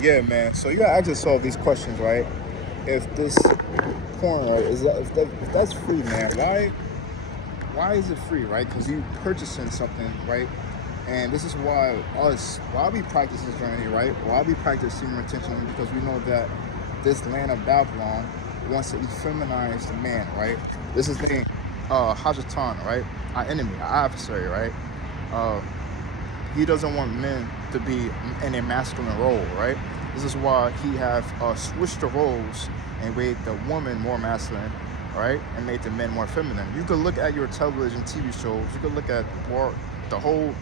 Yeah, man. So you gotta ask yourself these questions, right? If this porn, right, if that's free, man, why is it free, right? Because you purchasing something, right? And this is why we practice this journey, right? Why we practice semen retention, because we know that this land of Babylon wants to effeminize the man, right? This is named Hajatan, right? Our enemy, our adversary, right? Uh, he doesn't want men to be in a masculine role, right? This is why he have switched the roles and made the woman more masculine, right, and made the men more feminine. You could look at your television, TV shows. You could look at the whole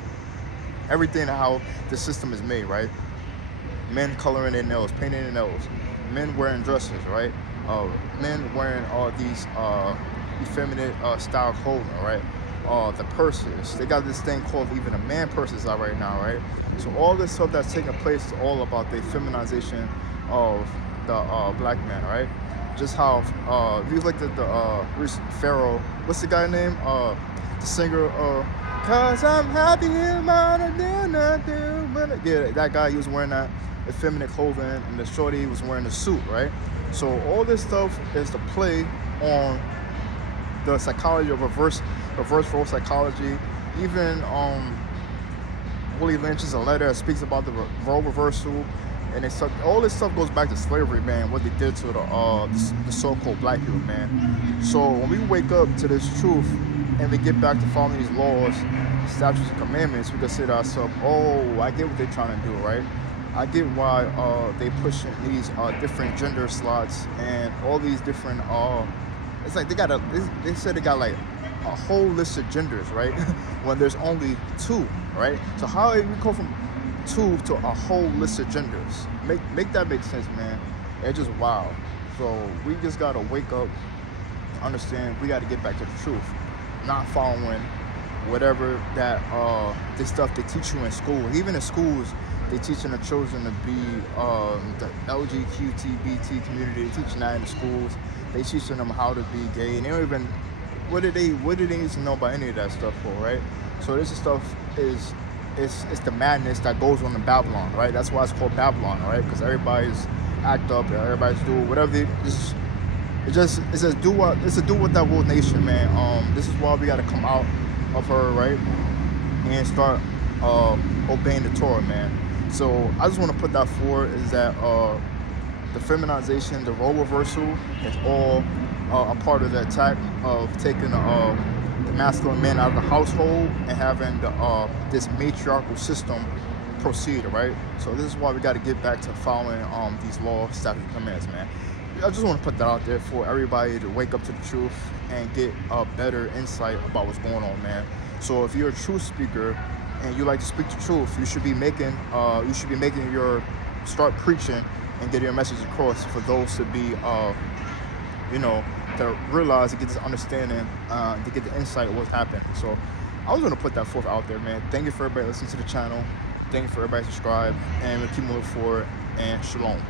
everything how the system is made, right? Men coloring their nails, painting their nails, men wearing dresses, right? Men wearing all these effeminate style clothing, right? The purses, they got this thing called even a man purses out right now, right? So all this stuff that's taking place is all about the feminization of the black man, right? Just how if you looked at the recent Pharaoh, what's the guy name? The singer, cause I'm happy in my yeah, that guy, he was wearing that effeminate clothing, and the shorty was wearing a suit, right? So all this stuff is to play on the psychology of reverse role psychology. Even Willie Lynch is a letter that speaks about the role reversal, and all this stuff goes back to slavery, man. What they did to the so-called black people, man. So when we wake up to this truth and we get back to following these laws, statutes, and commandments, we can say to ourselves, "Oh, I get what they're trying to do, right? I get why they pushing these different gender slots and all these different it's like they said they got like a whole list of genders, right? When there's only two, right? So how do we go from two to a whole list of genders? Make that make sense, man. It's just wild. So we just gotta wake up, understand we gotta get back to the truth, not following whatever that this stuff they teach you in school. Even in schools, they teaching the children to be the LGBTQT community. They teaching that in the schools. They teaching them how to be gay, and they don't even what do they need to know about any of that stuff for, right? So this stuff is it's the madness that goes on in Babylon, right? That's why it's called Babylon, right? Because everybody's act up, everybody's doing whatever it's a do what that will nation, man. This is why we got to come out of her, right, and start obeying the Torah, man. So I just want to put that forward is that the feminization, the role reversal is all a part of the attack of taking the masculine men out of the household and having this matriarchal system proceed, right? So this is why we got to get back to following these laws, statutes, and commands, man. I just want to put that out there for everybody to wake up to the truth and get a better insight about what's going on, man. So if you're a truth speaker and you like to speak the truth, you should be making your start preaching and getting your message across for those to be to realize, to get this understanding, to get the insight of what's happening. So I was gonna put that forth out there, man. Thank you for everybody listening to the channel. Thank you for everybody subscribe, and we'll keep moving forward. And shalom.